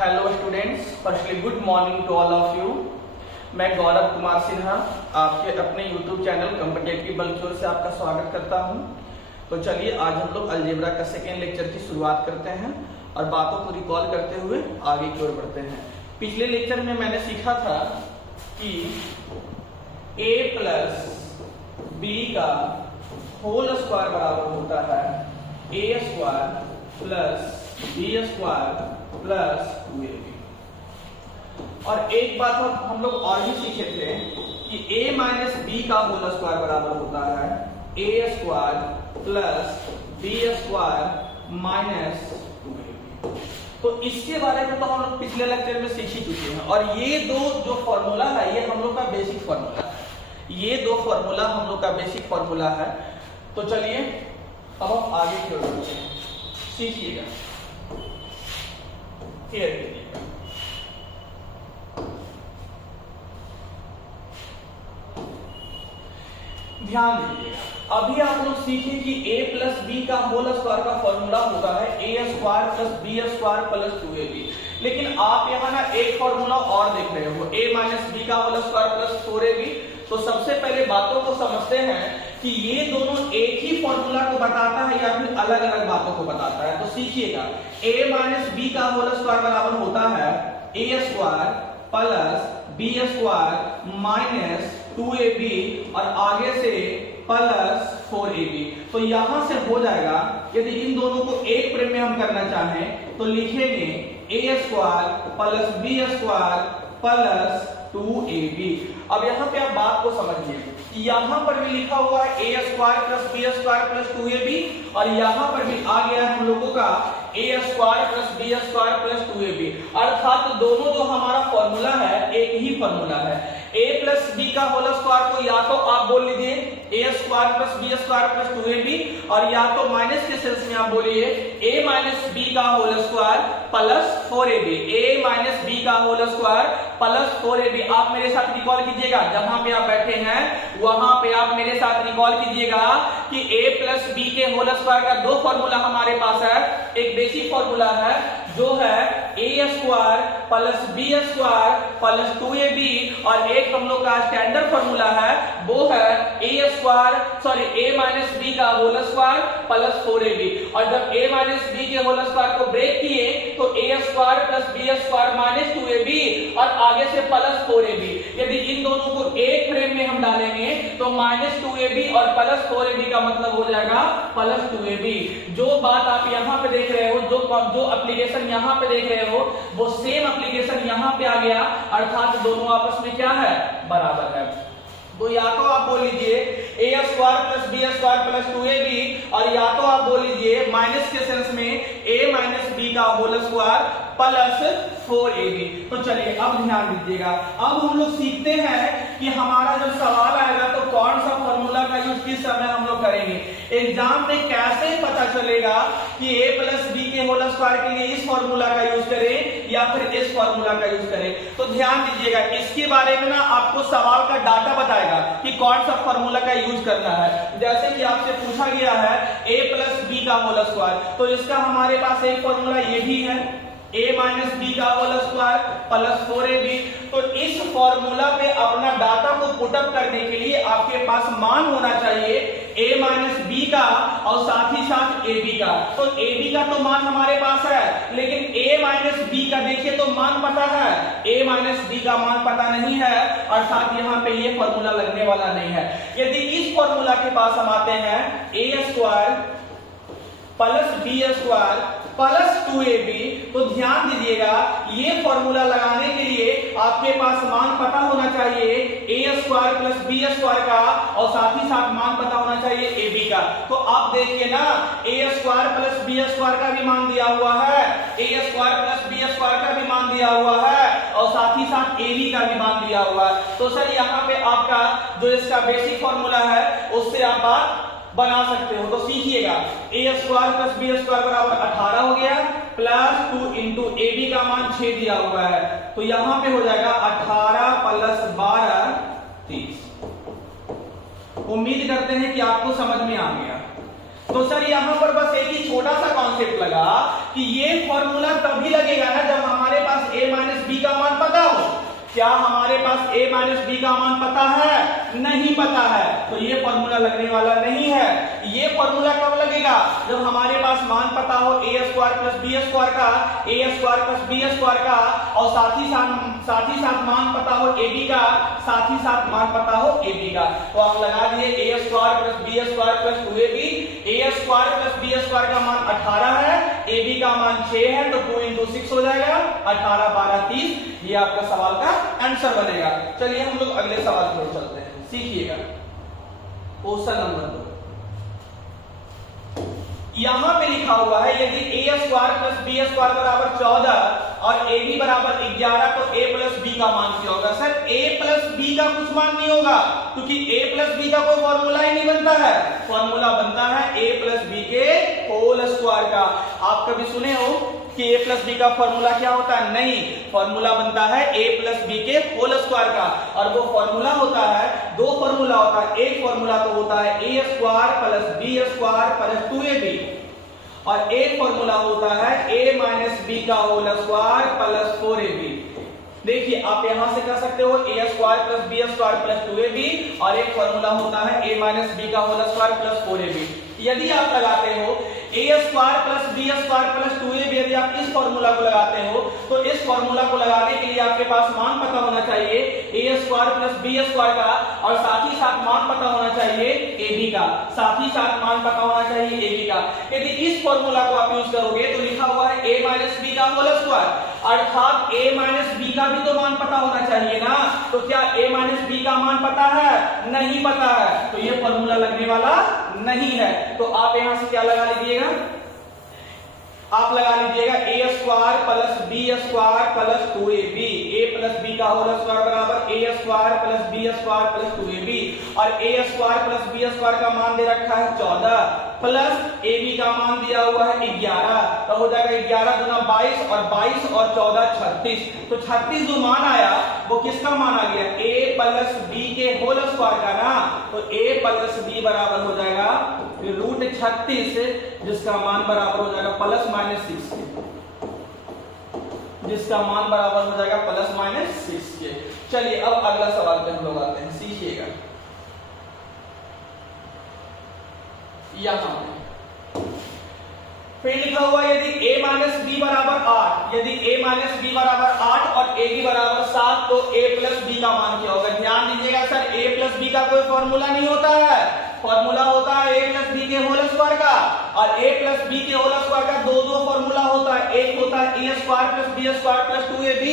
Hello students, firstly good morning to all of you. मैं गौरव कुमार सिन्हा आपके अपने यूट्यूब चैनल कॉम्पिटिटिव बलचोर से आपका स्वागत करता हूं। तो चलिए आज हम लोग अलजेब्रा का सेकेंड लेक्चर की शुरुआत करते हैं और बातों को रिकॉल करते हुए आगे की ओर बढ़ते हैं। पिछले लेक्चर में मैंने सीखा था कि a प्लस बी का होल स्क्वायर बराबर होता है a square plus B square plus 2ab। और एक बात हम लोग और भी सीखे थे कि a माइनस बी का होल स्क्वायर बराबर होता है a square plus B square minus 2ab। तो इसके बारे में तो हम लोग पिछले लेक्चर में सीख ही चुके हैं और ये दो जो फॉर्मूला है ये हम लोग का बेसिक फॉर्मूला है। ये दो फॉर्मूला हम लोग का बेसिक फॉर्मूला है। तो चलिए अब हम आगे की ओर बढ़ते हैं, सीखिएगा, क्लियर कीजिएगा। ध्यान दीजिएगा, अभी आप लोग सीखे कि a प्लस बी का होल स्क्वायर का फॉर्मूला होता है a square plus B square plus 2ab। लेकिन आप यहाँ ना एक फॉर्मूला और देख रहे हो a माइनस बी का होल स्क्वायर प्लस 4ab। तो सबसे पहले बातों को समझते हैं कि ये दोनों एक ही फॉर्मूला को बताता है या फिर अलग अलग बातों को बताता है। तो सीखिएगा, a माइनस बी का होल स्क्वायर बराबर होता है a square plus B square minus 2ab और आगे से प्लस 4ab। तो यहां से हो जाएगा, यदि इन दोनों को एक फ्रेम में हम करना चाहें तो लिखेंगे a square plus B square plus 2ab। अब यहाँ पे आप बात को समझिए, यहाँ पर भी लिखा हुआ है a square plus B square plus 2ab और यहाँ पर भी आ गया है हम लोगों का a square plus B square plus 2ab। अर्थात दोनों जो हमारा फॉर्मूला है एक ही फॉर्मूला है। a प्लस बी का होल स्क्वायर को या तो आप बोल लीजिए a square plus B square plus 2ab और या तो माइनस के सेंस में आप बोलिए a माइनस बी का whole square plus 4ab। a minus B का होल स्क्वायर प्लस 4ab। आप मेरे साथ रिकॉल कीजिएगा, जहां पे आप बैठे हैं वहां पे आप मेरे साथ रिकॉल कीजिएगा कि a प्लस बी के होल स्क्वायर का दो फॉर्मूला हमारे पास है। एक बेसिक फॉर्मूला है जो है a square plus B square plus 2ab और एक हम लोग का स्टैंडर्ड फॉर्मूला है वो है a माइनस बी का होल स्क्वायर प्लस 4ab। और जब a माइनस बी के होल स्क्वायर को ब्रेक किए तो a square plus B square minus 2ab और आगे से प्लस 4ab। यदि इन दोनों को एक फ्रेम में हम डालेंगे तो माइनस 2ab और प्लस 4ab का मतलब हो जाएगा प्लस 2ab। जो बात आप यहाँ पे देख रहे हो, जो एप्लीकेशन यहाँ पे देख रहे हो वो सेम एप्लीकेशन यहाँ पे आ गया, अर्थात दोनों आपस में क्या है, बराबर है। तो या तो आप बोल लीजिए a square plus B square plus 2ab और या तो आप बोल लीजिए माइनस के सेंस में a माइनस बी का होल स्क्वायर प्लस 4ab। तो चलिए अब ध्यान दीजिएगा, अब हम लोग सीखते हैं कि हमारा जब सवाल आएगा तो कौन सा फॉर्मूला का यूज किस समय हम लोग करेंगे। एग्जाम में कैसे पता चलेगा कि a प्लस बी के होल स्क्वायर के लिए इस फॉर्मूला का यूज करें या फिर इस फॉर्मूला का यूज करें। तो ध्यान दीजिएगा, इसके बारे में ना आपको सवाल का डाटा बताएगा कि कौन सा फॉर्मूला का यूज करना है। जैसे कि आपसे पूछा गया है a प्लस बी का होल स्क्वायर, तो इसका हमारे पास एक फॉर्मूला ये भी है a माइनस बी का होल स्क्वायर प्लस 4ab। तो इस फॉर्मूला पे अपना डाटा को पुटअप करने के लिए आपके पास मान होना चाहिए a माइनस बी का और साथ ही साथ ab का। तो ab का तो मान हमारे पास है, लेकिन a माइनस बी का देखिए तो मान पता है, a माइनस बी का मान पता नहीं है, अर्थात यहाँ पे ये फॉर्मूला लगने वाला नहीं है। यदि इस फॉर्मूला के पास हम आते हैं a square plus B square plus 2ab, तो ध्यान दीजिएगा ये फॉर्मूला लगाने के लिए आपके पास मान पता होना चाहिए a square plus B square का और साथ ही साथ मान पता होना चाहिए ab का। तो आप देखिए ना, a square plus B square का भी मान दिया हुआ है, a square plus B square का भी मान दिया हुआ है और साथ ही साथ ab का भी मान दिया हुआ है। तो सर यहाँ पे आपका जो इसका बेसिक फॉर्मूला है उससे आप बात बना सकते हो। तो सीखिएगा, a square plus B square बराबर 18 हो गया प्लस 2 इंटू ab का मान 6 दिया हुआ है, तो यहां पे हो जाएगा 18 प्लस 12 30। उम्मीद करते हैं कि आपको समझ में आ गया। तो सर यहाँ पर बस एक ही छोटा सा कॉन्सेप्ट लगा कि ये फॉर्मूला तभी लगेगा ना जब हमारे पास क्या हमारे पास a माइनस बी का मान पता है? नहीं पता है, तो ये फॉर्मूला लगने वाला नहीं है। ये फॉर्मूला कब लगेगा? जब हमारे पास मान पता हो a square plus B square का, a square plus B square का, और साथ ही साथ मान पता हो ab का, साथ ही साथ मान पता हो ab का। तो आप लगा दिए a square plus B square plus 2ab, a square plus B square का मान 18 है, ab का मान 6 है, तो 2 into 6 हो जाएगा 18 12 30। ये आपका सवाल का आंसर बनेगा। चलिए हम लोग अगले सवाल की ओर चलते हैं, सीखिएगा। क्वेश्चन नंबर 2 यहां पे लिखा हुआ है यदि a square plus B square बराबर 14 और ab बराबर 11 तो a प्लस b का मान क्या होगा? सर a प्लस b का कुछ मान नहीं होगा, क्योंकि a प्लस b का कोई फॉर्मूला ही नहीं बनता है। फॉर्मूला बनता है a प्लस b के होल स्क्वायर का। आप कभी सुने हो कि a प्लस b का फॉर्मूला क्या होता है? नहीं, फॉर्मूला बनता है a प्लस b के होल स्क्वायर का। और वो फॉर्मूला होता है, दो फॉर्मूला होता है। एक फॉर्मूला तो होता है a square plus b square plus 2ab, और एक फॉर्मूला होता है a माइनस b का होल स्क्वायर प्लस 4ab। देखिए आप यहां से कर सकते हो a square plus b square plus 2ab, और एक फॉर्मूला होता है a माइनस b का होल स्क्वायर प्लस 4ab। यदि आप लगाते हो a square plus b square plus 2ab, यदि आप इस फॉर्मूला को लगाते हो तो इस फॉर्मूला को लगाने के लिए आपके पास मान पता होना चाहिए a square plus b square का, और साथ ही साथ मान पता होना चाहिए ab का, साथ ही साथ मान पता होना चाहिए ab का। यदि इस फॉर्मूला को आप यूज करोगे तो लिखा हुआ है a माइनस b का होल स्क्वायर, अर्थात a माइनस b का भी तो मान पता होना चाहिए ना। तो क्या a माइनस b का मान पता है? नहीं पता है, तो ये फॉर्मूला लगने वाला नहीं है। तो आप यहां से क्या लगा लीजिएगा? आप लगा लीजिएगा a square plus b square plus 2ab, a plus b का होल स्क्वायर बराबर a square plus b square plus 2ab, और a square plus b square का मान दे रखा है 14 प्लस ab का मान दिया हुआ है 11, तो हो जाएगा 11 गुना 22, और 22 और 14 36। तो 36 जो मान आया वो किसका मान आ गया? a प्लस b के होल स्क्वायर का ना। तो a प्लस b बराबर हो जाएगा रूट 36, जिसका मान बराबर हो जाएगा प्लस माइनस 6 के, जिसका मान बराबर हो जाएगा प्लस माइनस 6 के। चलिए अब अगला सवाल पे हम लोग आते हैं, सीखिएगा। यहां फिर लिखा हुआ यदि a माइनस b बराबर 8, यदि a माइनस b बराबर 8 और ab बराबर 7 तो a प्लस b का मान क्या होगा? ध्यान दीजिएगा सर, a प्लस b का कोई फॉर्मूला नहीं होता है। फॉर्मूला होता है a प्लस b के होल स्क्वायर का, और a प्लस b के होल स्क्वायर का दो फॉर्मूला होता है। एक होता है a square plus b square plus 2ab,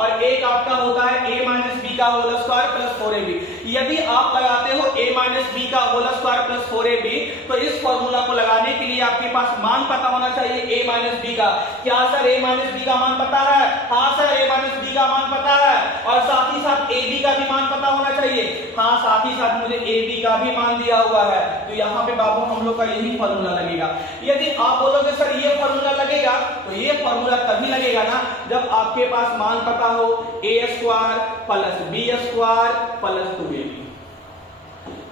और एक आपका होता है a माइनस b का होल स्क्वायर प्लस 4ab। यदि आप लगाते हो a माइनस b का होल स्क्वायर प्लस 4ab, तो इस फॉर्मूला को लगाने के लिए आपके पास मान पता होना चाहिए a माइनस b का। क्या सर a माइनस b का मान पता है? हाँ सर, a माइनस b का मान पता है, और साथ ही साथ ab का भी मान पता होना चाहिए। हाँ, साथ ही साथ मुझे ab का भी मान दिया हुआ है। तो यहाँ पे बाबू हम लोग का यही फॉर्मूला लगेगा। यदि आप बोलोगे सर ये फॉर्मूला लगेगा, तो ये फॉर्मूला तभी लगेगा ना जब आपके पास मान पता हो a square plus b square plus 2ab।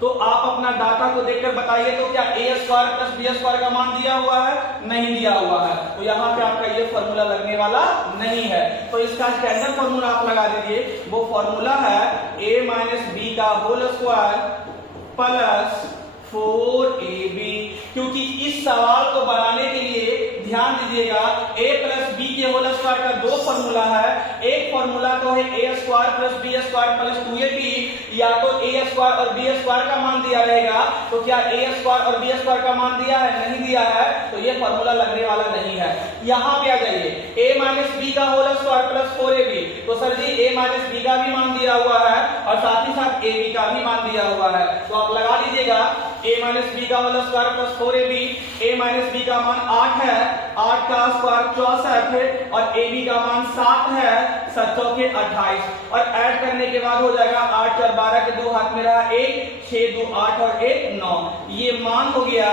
तो आप अपना डाटा को देखकर बताइए, तो क्या a square plus b square का मान दिया हुआ है? नहीं दिया हुआ है, तो यहाँ पे आपका ये फॉर्मूला लगने वाला नहीं है। तो इसका स्टैंडर्ड फॉर्मूला आप लगा दीजिए, वो फॉर्मूला है a माइनस b का होल स्क्वायर प्लस 4ab। क्योंकि इस सवाल को बनाने के लिए ध्यान दीजिएगा a प्लस b के होल स्क्वायर का दो फॉर्मूला है। एक फॉर्मूला तो है a square plus b square plus 2ab, या तो a स्क्वायर और b स्क्वायर का मान दिया रहेगा। तो क्या a स्क्वायर और b स्क्वायर का मान दिया है? नहीं दिया है, तो ये फॉर्मूला लगने वाला नहीं है। यहाँ पे आ जाइए, a माइनस b का होल स्क्वायर प्लस 4ab, तो sir ji a minus b का भी मान दिया हुआ है, और साथ ही साथ ab का भी मान दिया हुआ है। तो आप लगा लीजिएगा a माइनस b का whole square plus 4ab, a minus b का मान 8 है, 8 का स्क्वायर 64 है, और ab का मान 7 है, 7 चौके 28, और ऐड करने के बाद हो जाएगा 8 और 12 के दो हाथ में रहा 1, 6 2 8 और 1 9। ये मान हो गया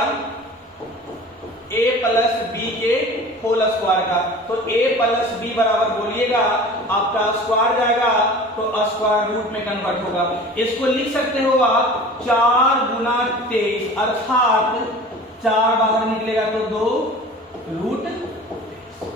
a प्लस b के होल स्क्वायर का। तो a प्लस b बराबर बोलिएगा आपका स्क्वायर जाएगा तो स्क्वायर रूट में कन्वर्ट होगा। इसको लिख सकते हो आप 4 गुना 23, अर्थात 4 बाहर निकलेगा तो 2 रूट 23।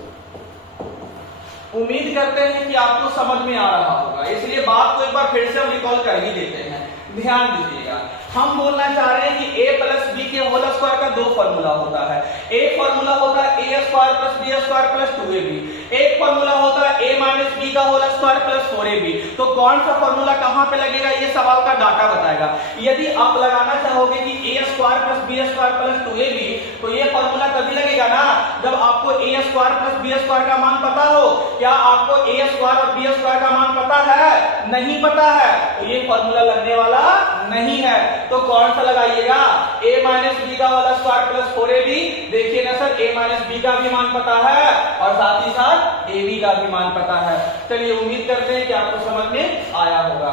उम्मीद करते हैं कि आपको समझ में आ रहा होगा, इसलिए बात को एक बार फिर से हम रिकॉल कर ही देते हैं। ध्यान दीजिएगा, हम बोलना चाह रहे हैं कि a प्लस बी के होल स्क्वायर का दो फॉर्मूला होता है। एक फॉर्मूला होता है a square plus b square plus 2ab, एक फॉर्मूला होता है a माइनस b का होल स्क्वायर प्लस 4ab। तो कौन सा फॉर्मूला कहां पे लगेगा ये सवाल का डाटा बताएगा। यदि आप लगाना चाहोगे कि a square plus b square plus 2ab, तो ये फॉर्मूला तभी लगेगा ना जब आपको a square plus b square का मान पता हो। क्या आपको a स्क्वायर और b स्क्वायर का मान पता है? नहीं पता है, तो ये फॉर्मूला लगने वाला नहीं है। तो कौन सा लगाइएगा? a माइनस बी का होल स्क्वायर प्लस 4ab। देखिए ना सर, a माइनस बी का भी मान पता है और साथ ही साथ ab का भी मान पता है। चलिए उम्मीद करते हैं कि आपको समझ में आया होगा।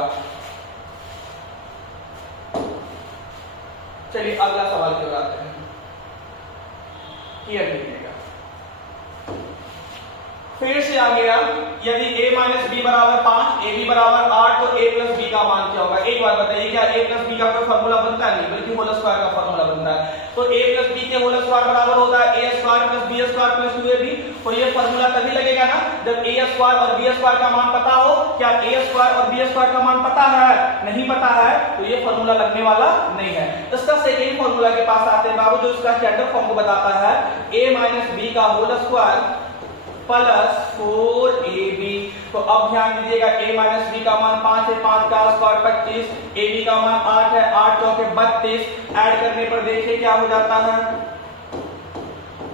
चलिए अगला सवाल की ओर आते हैं। क्लियर कीजिएगा, फिर से आ गया, यदि a माइनस बी बराबर 5, ab बराबर 8, तो a प्लस b का मान क्या होगा? एक बार बताइए, क्या a प्लस b का कोई फॉर्मूला बनता है? नहीं, बल्कि होल स्क्वायर का फॉर्मूला बनता है। तो a प्लस b के होल स्क्वायर बराबर होता है a square plus b square plus 2ab। तो ये फॉर्मूला तभी लगेगा ना जब a स्क्वायर और b स्क्वायर का मान पता हो। क्या a स्क्वायर और b स्क्वायर का मान पता है? नहीं पता है, तो ये फॉर्मूला लगने वाला नहीं है। इसका सेकेंड फॉर्मूला के पास आते हैं बाबू, जो इसका स्टैंडर्ड फॉर्म को बताता है a माइनस b का होल स्क्वायर प्लस 4ab। तो अब ध्यान दीजिएगा, a माइनस बी का मान 5 है, 5 का स्क्वायर 25, ab का मान 8 है, 8 चौके 32। ऐड करने पर देखिए क्या हो जाता है,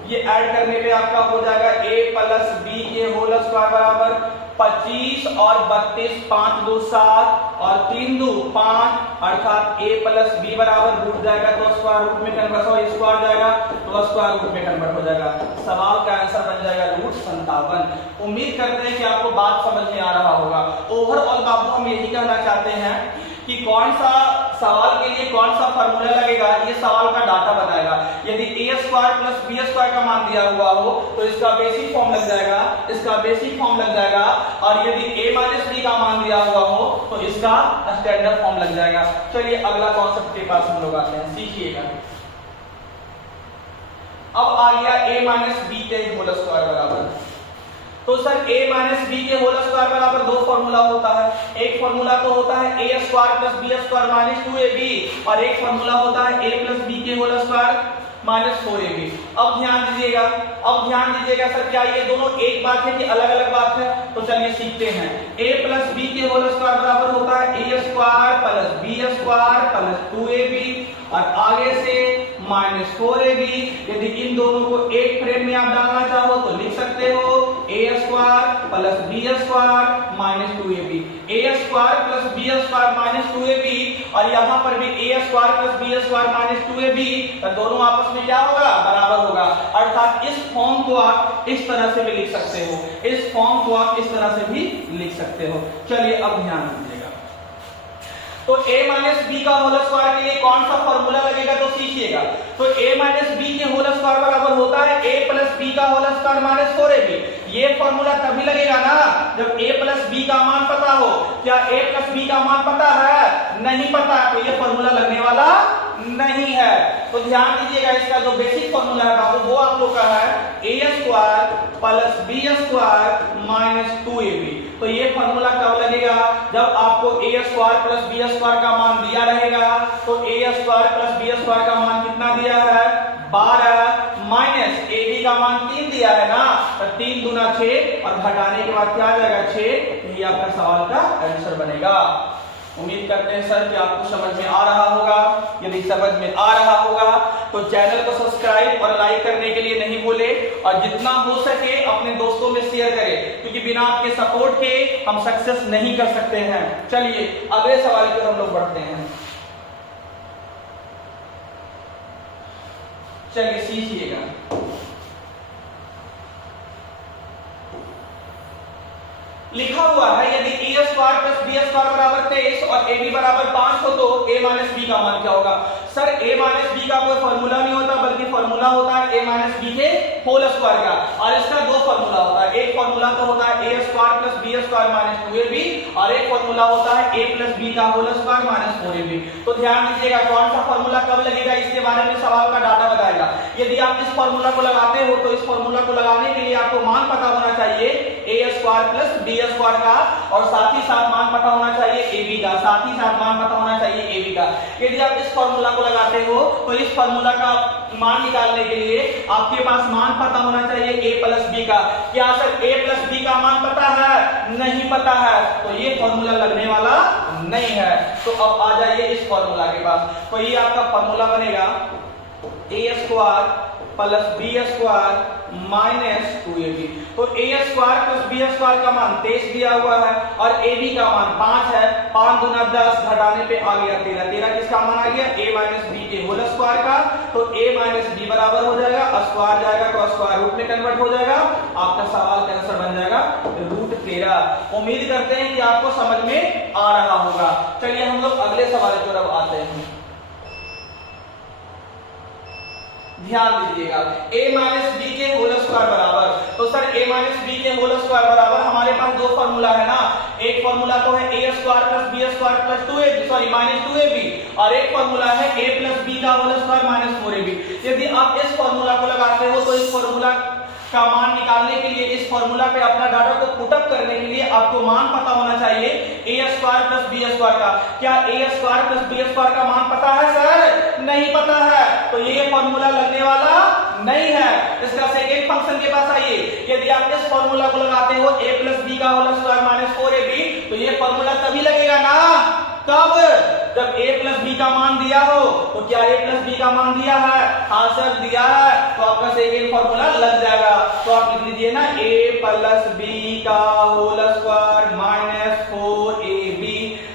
ये ऐड करने पे आपका हो जाएगा a प्लस b के होल स्क्वायर बराबर 25 और 32, 5 2 7 और 3 2 5, अर्थात a प्लस b बराबर रूट जाएगा तो स्क्वायर रूट में कन्वर्ट हो, स्क्वायर जाएगा तो स्क्वायर रूट में कन्वर्ट हो जाएगा। सवाल का आंसर बन जाएगा रूट 57। उम्मीद करते हैं कि आपको बात समझ में आ रहा होगा। ओवरऑल बाबू हम यही कहना चाहते हैं कि कौन सा सवाल के लिए कौन सा फॉर्मूला लगेगा, ये सवाल का डाटा बताएगा। यदि a square plus b square का मान दिया हुआ हो तो इसका बेसिक फॉर्म लग जाएगा, इसका बेसिक फॉर्म लग जाएगा। और यदि a माइनस b का मान दिया हुआ हो तो इसका स्टैंडर्ड फॉर्म लग जाएगा। चलिए अगला कॉन्सेप्ट के पास हम लोग आते हैं, सीखिएगा। अब आ गया a माइनस b के होल स्क्वायर बराबर, तो सर a माइनस बी के होल स्क्वायर बराबर दो फॉर्मूला होता है। एक फॉर्मूला तो होता है a square plus b square minus 2ab, और एक फॉर्मूला होता है a प्लस b के होल स्क्वायर माइनस 4ab। अब ध्यान दीजिएगा सर, क्या ये दोनों एक बात है कि अलग अलग बात है? तो चलिए सीखते हैं। a प्लस b के होल स्क्वायर बराबर होता है a square plus b square plus 2ab, और आगे से माइनस 4ab। यदि इन दोनों को एक फ्रेम में आप डालना चाहो तो लिख सकते हो a square plus b square minus 2ab, a square plus b square minus 2ab, और यहाँ पर भी a square plus b square minus 2ab, तो दोनों आपस में क्या होगा? बराबर होगा। अर्थात इस फॉर्म को आप इस तरह से भी लिख सकते हो, इस फॉर्म को आप इस तरह से भी लिख सकते हो। चलिए अब ध्यान दीजिएगा, तो a माइनस बी का होल स्क्वायर के लिए कौन सा फॉर्मूला लगेगा तो सीखिएगा। तो a माइनस बी के होल स्क्वायर बराबर होता है a प्लस बी का होल स्क्वायर माइनस 4ab। ये फॉर्मूला तभी लगेगा ना जब a प्लस बी का मान पता हो। क्या a प्लस बी का मान पता है? नहीं पता, तो ये फॉर्मूला लगने वाला नहीं है। तो ध्यान दीजिएगा, इसका जो बेसिक फॉर्मूला है बाबू वो आप लोग का है a square plus b square minus 2ab। तो ये फॉर्मूला कब लगेगा? जब आपको a square plus b square का मान दिया रहेगा। तो a square plus b square का मान कितना दिया है? 12 माइनस ab का मान 3 दिया है ना, तो 3 दूना 6 और घटाने के बाद क्या आ जाएगा? 6। यही आपका सवाल का आंसर बनेगा। उम्मीद करते हैं सर कि आपको समझ में आ रहा होगा। यदि समझ में आ रहा होगा तो चैनल को सब्सक्राइब और लाइक करने के लिए नहीं भूले, और जितना हो सके अपने दोस्तों में शेयर करें, क्योंकि बिना आपके सपोर्ट के हम सक्सेस नहीं कर सकते हैं। चलिए अगले सवाल पर हम लोग बढ़ते हैं। चलिए सीखिएगा। लिखा हुआ है यदि a square plus B square बराबर 23 और ए बी बराबर 5 हो तो ए माइनस बी का मान क्या होगा? सर ए माइनस बी का कोई फॉर्मूला नहीं होता, बल्कि फॉर्मूला होता है ए माइनस बी के होल स्क्वायर का, और इसका दो फॉर्मूला होता है। एक फॉर्मूला तो होता है a square plus B square minus 2ab, और एक फॉर्मूला होता है ए प्लस बी का होल स्क्वायर माइनस 4ab। तो ध्यान दीजिएगा कौन सा फॉर्मूला कब लगेगा, इसके बारे में सवाल का डाटा बताएगा। यदि आप इस फॉर्मूला को लगाते हो तो इस फॉर्मूला को लगाने के लिए आपको मान पता होना चाहिए ए स्क्वायर प्लस बी स्क्वायर का, और साथ ही साथ मान पता होना चाहिए ए बी का, साथ ही साथ मान पता होना चाहिए ए बी का। यदि आप इस फॉर्मूला को लगाते हो तो इस फॉर्मूला का मान निकालने के लिए आपके पास मान पता होना चाहिए ए प्लस बी का। क्या सर ए प्लस बी का मान पता है? नहीं पता है, तो ये फॉर्मूला लगने वाला नहीं है। तो अब आ जाइए इस फॉर्मूला के पास। तो ये आपका फॉर्मूला बनेगा a square plus B square minus 2ab। तो a square plus B square का मान 23 दिया हुआ है और ए बी का मान 5 है। 5 दूना 10, घटाने पे आ गया 13। 13 किसका मान आ गया? ए माइनस बी के होल स्क्वायर का। तो ए माइनस बी बराबर हो जाएगा, स्क्वायर जाएगा तो स्क्वायर रूट में कन्वर्ट हो जाएगा। आपका सवाल का आंसर बन जाएगा रूट 13। उम्मीद करते हैं कि आपको समझ में आ रहा होगा। चलिए हम लोग अगले सवाल की तरफ आते हैं। ध्यान दीजिएगा a माइनस बी के होल स्क्वायर बराबर, तो सर a माइनस बी के होल स्क्वायर बराबर हमारे पास दो फॉर्मूला है ना। एक फॉर्मूला तो है a square plus B square plus 2ab, sorry minus 2ab, और एक फॉर्मूला है a प्लस बी का होल स्क्वायर माइनस 4ab। यदि आप इस फॉर्मूला को लगाते हो तो इस फॉर्मूला का मान निकालने के लिए, इस फॉर्मूला पे अपना डाटा को पुटअप करने के लिए आपको मान पता होना चाहिए ए स्क्वायर प्लस बी स्क्वायर का। क्या ए स्क्वायर प्लस बी स्क्वायर का मान पता है सर? नहीं पता है, तो ये फॉर्मूला लगने वाला नहीं है। इसका सेकेंड फंक्शन के पास आइए। यदि आप इस फॉर्मूला को लगाते हो ए प्लस बी का होल स्क्वायर माइनस 4ab, तो ये फॉर्मूला तभी लगेगा ना, कब? जब a प्लस बी का मान दिया हो। तो क्या a प्लस बी का मान दिया है? हाँ सर दिया है, तो आपका सेकेंड फॉर्मूला लग जाएगा। तो आप लिख लीजिए ना a प्लस बी का होल स्क्वायर माइनस 4ab।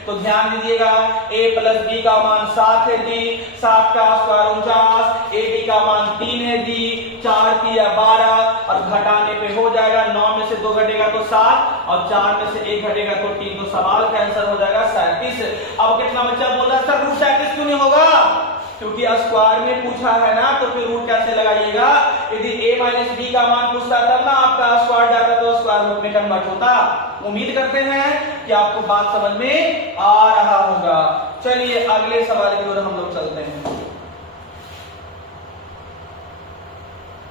तो ध्यान दीजिएगा a प्लस बी का मान 7 है जी, 7 का स्क्वायर 49, a b का मान 3 है जी, 4 किया 12, और घटाने पे हो जाएगा 9 में से 2 घटेगा तो 7, और 4 में से 1 घटेगा तो 3। तो सवाल का आंसर हो जाएगा 37। अब कितना बच्चा बोल रहा है सर रूट 37 क्यों नहीं होगा? क्योंकि स्क्वायर में पूछा है ना, तो फिर रूट कैसे लगाइएगा? यदि a माइनस बी का मान पूछता तब ना आपका स्क्वायर जाता तो स्क्वायर रूट में कन्वर्ट होता। उम्मीद करते हैं कि आपको बात समझ में आ रहा होगा। चलिए अगले सवाल की ओर हम लोग चलते हैं।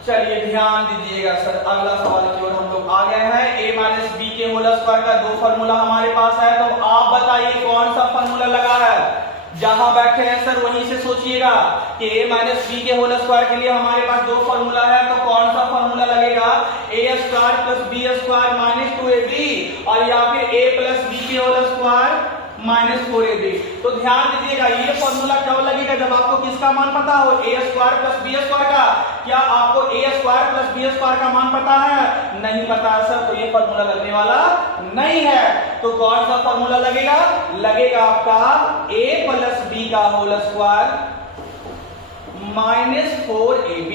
चलिए ध्यान दीजिएगा सर, अगला सवाल की ओर हम लोग आ गए हैं। a माइनस बी के होल स्क्वायर का दो फॉर्मूला हमारे पास है, तो आप बताइए कौन सा फॉर्मूला लगा है? जहां बैठे हैं सर वहीं से सोचिएगा कि a माइनस बी के होल स्क्वायर के लिए हमारे पास दो फॉर्मूला है, तो कौन सा फॉर्मूला लगेगा? a square plus B square minus 2ab, और या फिर a प्लस बी के होल स्क्वायर माइनस 4ab। तो ध्यान दीजिएगा ये फॉर्मूला कब लगेगा? जब आपको किसका मान पता हो? a square plus B square का। क्या आपको a square plus B square का मान पता है? नहीं पता है सर, तो ये फॉर्मूला लगने वाला नहीं है। तो कौन सा फॉर्मूला लगेगा? लगेगा आपका a प्लस बी का होल स्क्वायर माइनस 4ab।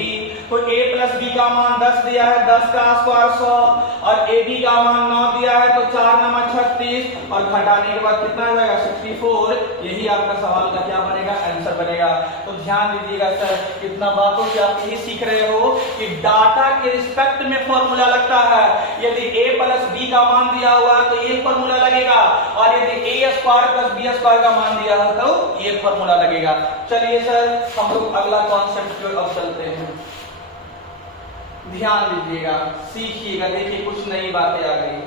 तो a प्लस बी का मान 10 दिया है, 10 का स्क्वायर 100, और ab का मान 9 दिया है, तो 4 9 36, और घटाने के बाद कितना आ जाएगा? 64। यही आपका सवाल का क्या बनेगा? आंसर बनेगा। तो ध्यान दीजिएगा सर, कितना बातों से आप यही सीख रहे हो कि डाटा के रिस्पेक्ट में फॉर्मूला लगता है। यदि a प्लस बी का मान दिया हुआ है तो ये फॉर्मूला लगेगा, और यदि a square plus B square का मान दिया हो तो ये फॉर्मूला लगेगा। चलिए सर हम लोग अगला कॉन्सेप्ट की ओर अब चलते हैं। ध्यान दीजिएगा, सीखिएगा, देखिए कुछ नई बातें आ गई।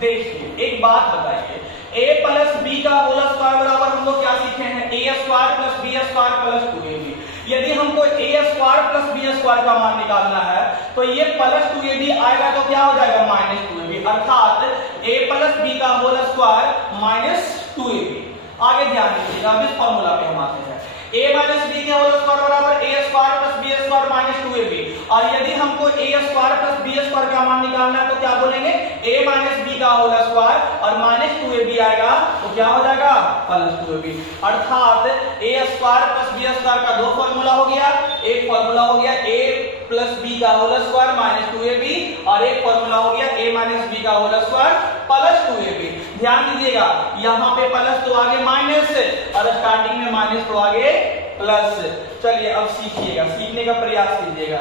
देखिए एक बात बताइए, a प्लस बी का होल स्क्वायर बराबर हम लोग क्या सीखे हैं? a square plus B square plus 2ab। यदि हमको a square plus B square का मान निकालना है तो ये प्लस 2ab आएगा, तो क्या हो जाएगा? माइनस 2ab, अर्थात a प्लस बी का होल स्क्वायर माइनस 2ab। आगे ध्यान दीजिएगा, अब इस फॉर्मूला पे हम आते हैं। a माइनस बी के होल स्क्वायर बराबर a square plus B square minus 2ab। और यदि हमको a square plus B square का मान निकालना है तो क्या बोलेंगे, a माइनस बी का होल स्क्वायर और माइनस 2ab आएगा तो क्या हो जाएगा प्लस 2ab। अर्थात a square plus B square का दो फॉर्मूला हो गया, एक फॉर्मूला हो गया a प्लस बी का होल स्क्वायर माइनस 2ab और एक फॉर्मूला हो गया a माइनस बी का होल स्क्वायर प्लस 2ab। ध्यान दीजिएगा यहाँ पे प्लस तो आगे माइनस और स्टार्टिंग में माइनस तो आगे प्लस। चलिए अब सीखिएगा, सीखने का प्रयास कीजिएगा।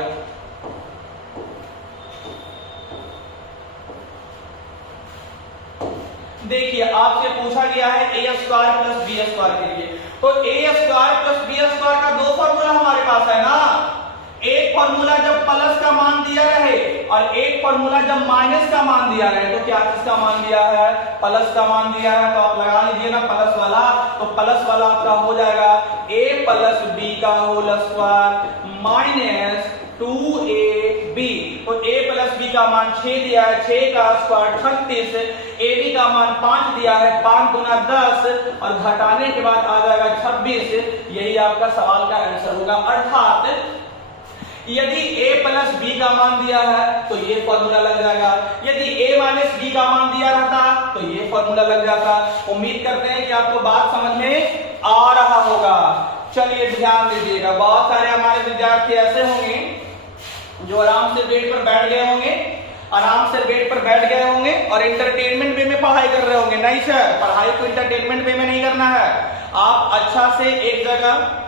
देखिए आपसे पूछा गया है a square plus B square के लिए, तो a square plus B square का दो फॉर्मूला हमारे पास है ना। एक फॉर्मूला जब प्लस का मान दिया रहे और एक फॉर्मूला जब माइनस का मान दिया रहे, तो क्या किसका मान दिया है, प्लस का मान दिया है, तो आप लगा लीजिए ना प्लस वाला। तो प्लस वाला आपका हो जाएगा a प्लस बी का होल स्क्वायर माइनस 2ab। तो a प्लस बी का मान 6 दिया है, 6 का स्क्वायर 36, ab का मान 5 दिया है, 5 गुना 10 और घटाने के बाद आ जाएगा 26। यही आपका सवाल का आंसर होगा। अर्थात यदि a प्लस बी का मान दिया है तो ये फॉर्मूला लग जाएगा, यदि a माइनस बी का मान दिया रहता तो ये फॉर्मूला लग जाता। उम्मीद करते हैं कि आपको बात समझ में आ रहा होगा। चलिए ध्यान दीजिएगा, बहुत सारे हमारे विद्यार्थी ऐसे होंगे जो आराम से बेड पर बैठ गए होंगे, आराम से बेड पर बैठ गए होंगे और एंटरटेनमेंट वे में पढ़ाई कर रहे होंगे। नहीं सर, पढ़ाई को एंटरटेनमेंट वे में नहीं करना है। आप अच्छा से एक जगह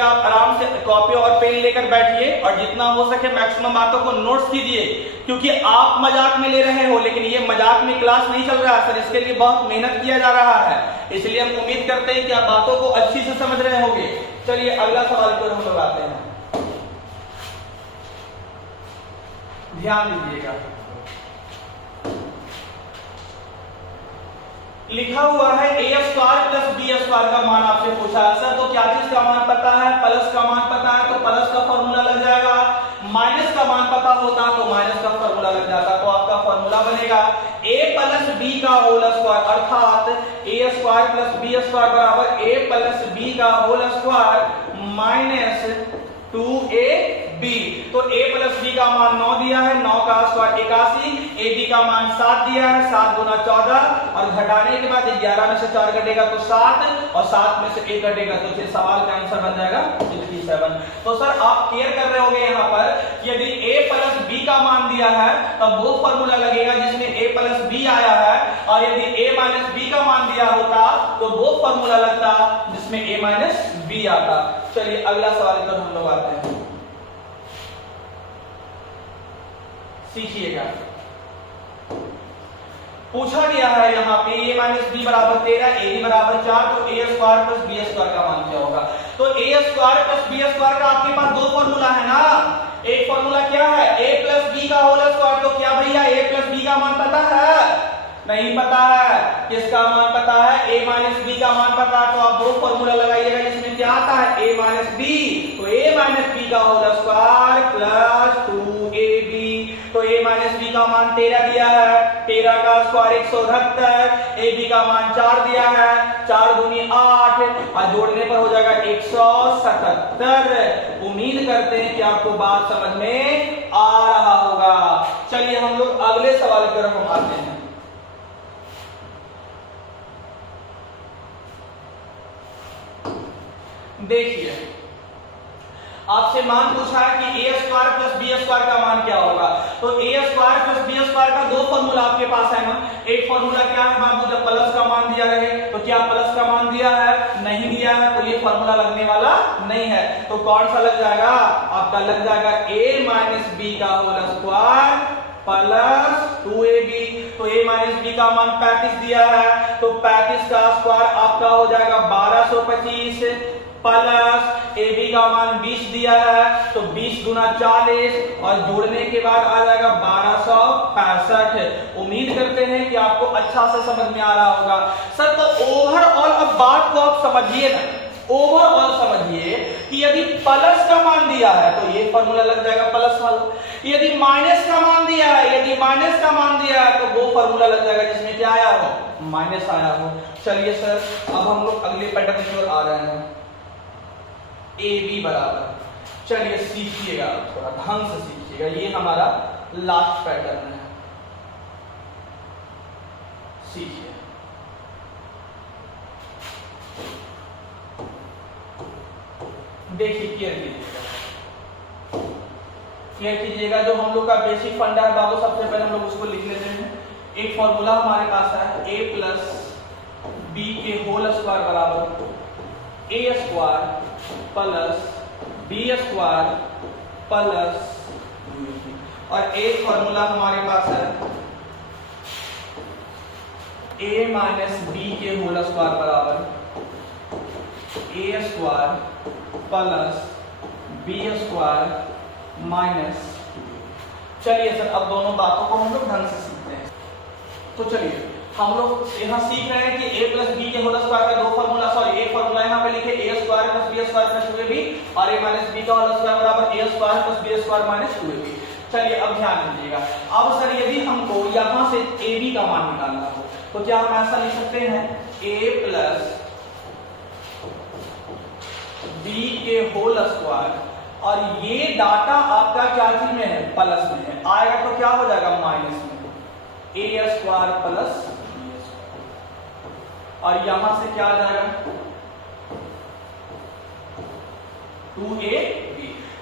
आप आराम से कॉपी और पेन लेकर बैठिए और जितना हो सके मैक्सिमम बातों को नोट्स कीजिए, क्योंकि आप मजाक में ले रहे हो लेकिन ये मजाक में क्लास नहीं चल रहा है सर, इसके लिए बहुत मेहनत किया जा रहा है। इसलिए हम उम्मीद करते हैं कि आप बातों को अच्छी से समझ रहे होंगे। चलिए अगला सवाल पर हम लोग आते हैं, ध्यान दीजिएगा। लिखा हुआ है a square plus B square का मान आपसे पूछा है सर, तो क्या चीज का मान पता है, प्लस का मान पता है तो प्लस का फॉर्मूला लग जाएगा, माइनस का मान पता होता तो माइनस का फॉर्मूला लग जाता। तो आपका फॉर्मूला बनेगा a प्लस बी का होल स्क्वायर, अर्थात a square plus B square बराबर a प्लस बी का होल स्क्वायर माइनस 2ab। तो a प्लस बी का मान 9 दिया है, 9 का स्क्वायर 81, ab का मान 7 दिया है, 7 गुना 14 और घटाने के बाद 11 में से 4 घटेगा तो 7 और 7 में से 1 घटेगा तो फिर सवाल का आंसर बन जाएगा 57। तो सर आप केयर कर रहे होंगे यहाँ पर कि यदि a प्लस बी का मान दिया है तब वो फॉर्मूला लगेगा जिसमें a प्लस बी आया है, और यदि a माइनस बी का मान दिया होता तो वो फॉर्मूला लगता जिसमें a माइनस बी आता। चलिए अगला सवाल पर हम लोग आते हैं, सीखिएगा। पूछा गया है यहाँ पे a माइनस बी बराबर 13, ab बराबर 4, तो a square plus B square का मान क्या होगा। तो a square plus B square का आपके पास दो फॉर्मूला है ना। एक फॉर्मूला क्या है, a प्लस बी का होल स्क्वायर। तो क्या भैया a प्लस बी का मान पता है, नहीं पता है, किसका मान पता है, a माइनस बी का मान पता है। तो आप दो फॉर्मूला लगाइएगा जिसमें क्या आता है a माइनस बी, तो a माइनस बी का होल स्क्वायर प्लस 2ab। तो a माइनस बी का मान 13 दिया है, 13 का स्क्वायर 178, ab का मान 4 दिया है, 4 दूनी 8 और जोड़ने पर हो जाएगा 177। उम्मीद करते हैं कि आपको बात समझ में आ रहा होगा। चलिए हम लोग अगले सवाल की तरफ हम आते हैं। देखिए आपसे मान पूछा है कि a square plus B square का मान क्या होगा। तो a square plus B square का दो फॉर्मूला आपके पास है ना। एक फॉर्मूला क्या है बाबू, जब प्लस का मान दिया रहे, तो क्या प्लस का मान दिया है, नहीं दिया है, तो ये फॉर्मूला लगने वाला नहीं है। तो कौन सा लग जाएगा, आपका लग जाएगा a माइनस बी का होल स्क्वायर प्लस 2ab। तो a माइनस बी का मान 35 दिया है, तो 35 का स्क्वायर आपका हो जाएगा 1225 प्लस ab का मान 20 दिया है, तो 20 गुना 40 और जोड़ने के बाद आ जाएगा 1265। उम्मीद करते हैं कि आपको अच्छा से समझ में आ रहा होगा सर। तो ओवरऑल अब बात को आप समझिए ना, ओवरऑल समझिए कि यदि प्लस का मान दिया है तो ये फॉर्मूला लग जाएगा प्लस वाला, यदि माइनस का मान दिया है, यदि माइनस का मान दिया है तो वो फॉर्मूला लग जाएगा जिसमें क्या आया हो, माइनस आया हो। चलिए सर अब हम लोग अगले पैटर्न की ओर आ रहे हैं। ए बी बराबर, चलिए सीखिएगा, थोड़ा ढंग से सीखिएगा, ये हमारा लास्ट पैटर्न है, सीखिए। देखिए क्लियर कीजिएगा, जो हम लोग का बेसिक फंडा है बाबू, सबसे पहले हम लोग उसको लिख लेते हैं। एक फॉर्मूला हमारे पास है a प्लस बी के होल स्क्वायर बराबर a square plus B square plus, और एक फॉर्मूला हमारे पास है a माइनस बी के होल स्क्वायर बराबर a square plus B square minus. चलिए सर, अब दोनों बातों को हम लोग ढंग से सीखते हैं। तो चलिए हम लोग यहाँ सीख रहे हैं कि a प्लस बी के होल स्क्वायर का दो फॉर्मूला, सॉरी एक फॉर्मूला यहाँ पे लिखे a square plus B square plus 2ab, और a माइनस बी का होल स्क्वायर बराबर a square plus B square minus 2ab। चलिए अब ध्यान दीजिएगा, अब सर यदि हमको यहाँ से ab का मान निकालना हो तो क्या हम ऐसा लिख सकते हैं a प्लस बी के होल स्क्वायर, और ये डाटा आपका क्या चीज में है, प्लस में है, आएगा तो क्या हो जाएगा माइनस में, ए स्क्वायर प्लस बी स्क्वायर, और यहां से क्या आ जाएगा 2ab।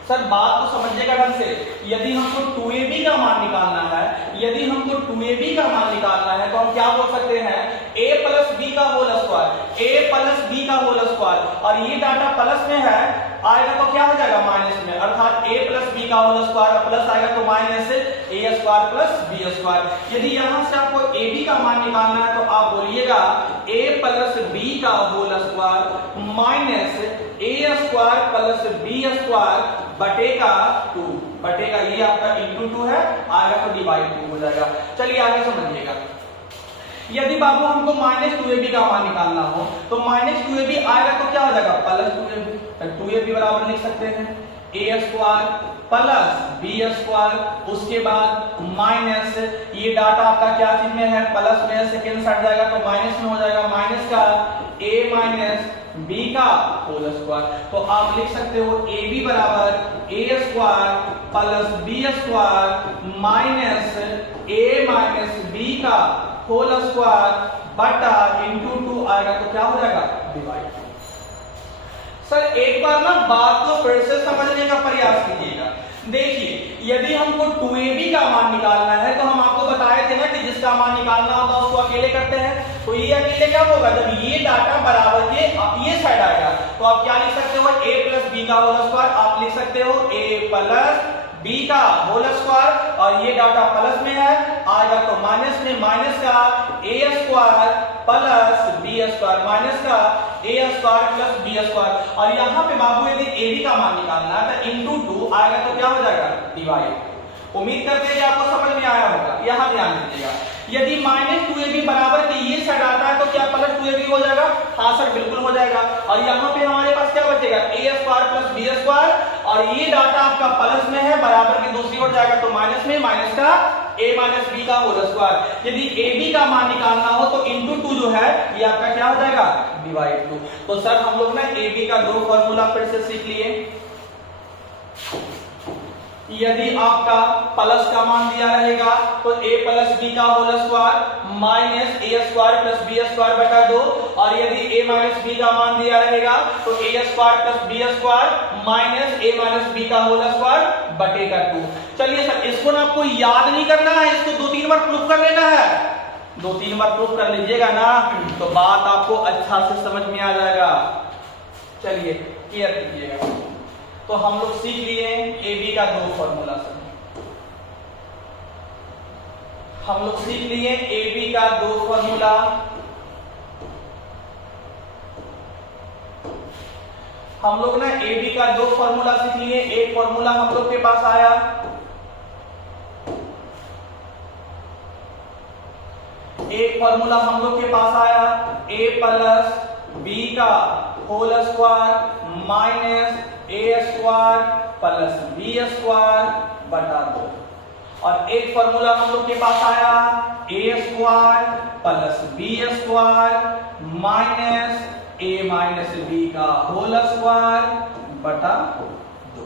सर बात तो समझिएगा ढंग से, यदि हमको 2ab का मान निकालना है, यदि हमको 2ab का मान निकालना है तो हम क्या बोल सकते हैं a प्लस बी का whole square, a plus B का होल स्क्वायर, और ये डाटा प्लस में है, आएगा तो क्या हो जाएगा माइनस में, अर्थात a प्लस बी का होल स्क्वायर प्लस आएगा तो minus a square plus B square. यदि यहां से आपको ab का मान निकालना है तो आप बोलिएगा a प्लस बी का whole square minus a square plus B square बटेगा 2, बटेगा ये आपका इंटू 2 है, आएगा तो डिवाइड 2 हो जाएगा। चलिए आगे समझिएगा, यदि बाबू हमको माइनस 2ab का मान निकालना हो तो माइनस 2ab आएगा तो क्या हो जाएगा प्लस 2ab, 2ab बराबर लिख सकते हैं a square plus B square, उसके बाद माइनस, ये डाटा आपका क्या चीज में है, प्लस में, सेकेंड साइड जाएगा तो माइनस में हो जाएगा, माइनस का a माइनस b का होल स्क्वायर, तो आप लिख सकते हो ab बराबर a square plus b square minus a minus b का होल स्क्वायर बटा इंटू 2 आएगा तो क्या हो जाएगा डिवाइड। सर एक बार ना बात को फिर से समझने का प्रयास कीजिएगा। देखिए यदि हमको 2ab का मान निकालना है तो हम आपको बताए थे ना कि जिसका मान निकालना होगा उसको अकेले करते हैं, तो ये अकेले क्या होगा, जब ये डाटा बराबर के ये साइड आएगा तो आप क्या लिख सकते हो a प्लस बी का होल स्क्वायर, आप लिख सकते हो a प्लस बी का होल स्क्वायर, और ये डाटा प्लस में है, आएगा तो माइनस में, माइनस का a square plus B square minus का a square plus B square, और यहाँ पे बाबू यदि ab का मान निकालना है तो इंटू 2 आएगा तो क्या हो जाएगा डिवाइड। उम्मीद करते हैं कि आपको समझ में आया होगा। यहाँ ध्यान दीजिएगा, यदि माइनस 2ab बराबर के ये साइड आता है तो क्या प्लस 2ab हो जाएगा, हाँ सर बिल्कुल हो जाएगा, और यहाँ पे हमारे पास क्या बचेगा a square plus B square, और ये डाटा आपका प्लस में है, बराबर की दूसरी ओर जाएगा तो माइनस में, माइनस का a माइनस बी का होल स्क्वायर। यदि ab का मान निकालना हो तो इंटू 2 जो है ये आपका क्या हो जाएगा डिवाइड 2। तो सर हम लोग ना ab का दो फॉर्मूला फिर से सीख लिए। यदि आपका प्लस का मान दिया रहेगा तो a प्लस बी का whole square minus a square plus B square बटा 2, और यदि a माइनस बी का मान दिया रहेगा तो a square plus B square minus a minus B का होल स्क्वायर बटेगा 2। चलिए सर इसको ना आपको याद नहीं करना है, इसको 2-3 बार प्रूफ कर लेना है, 2-3 बार प्रूफ कर लीजिएगा ना तो बात आपको अच्छा से समझ में आ जाएगा। चलिए क्लियर कीजिएगा, तो हम लोग सीख लिए ab का दो फॉर्मूला से, हम लोग सीख लिए ab का दो फॉर्मूला। हम लोग ना ab का दो फॉर्मूला सीख लिए। एक फॉर्मूला हम लोग के पास आया a प्लस बी का whole square minus a square plus B square बटा 2, और एक फॉर्मूला हम लोग के पास आया a square plus B square minus a minus B का होल स्क्वायर बटा 2।